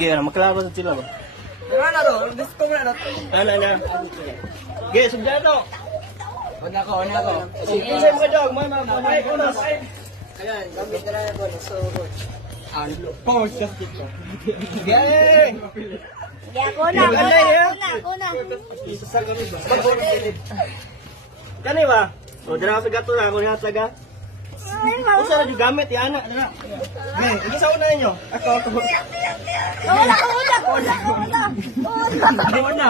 Gaya, maklaro sa sila ba? Ano na to? Gusto mo na to. Ala. Gaya, sugda to. Una ko. Sige, mo dog, may unos. Ayan, gamit na lang ako. So, Pause ka. Gaya! Ako na. Isa kami ba? Kani ba? O, dala ka sa gato na, ako niya taga. Usa na yung gamit, yan na. Gaya, isa una ninyo. Ako. Wala. Hindi na.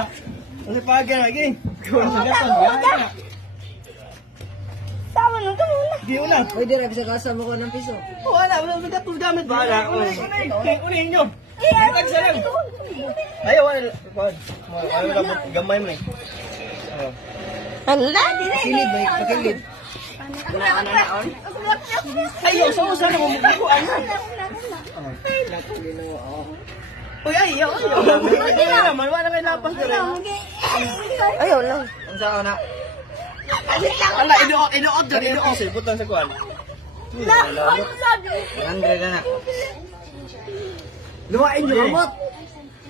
Ano pa agad lagi? Gawa sa gato, gaya na. Tama na ito muna. Hindi una. pwede rin sa kasa mo ko ng piso. Wala, sa gato gamit ba? Unahin nyo. Tagsa lang. Ayaw, wala. Gamay mo eh. Hala. Kilid ba? Pakilid. Ayaw, sa na mamugikuan. Uy, ayaw. Hindi naman, wala kayo lapas na rin. Ayaw lang. Ang saan na? Ala, inuot dyan, inuot. Putang sa kuwan. 100 na na. Lumain nyo, kamot.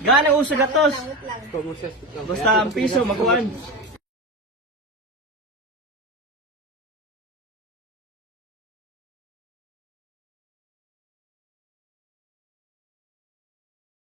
Gana usa gatos. Basta ang piso, magkuhan.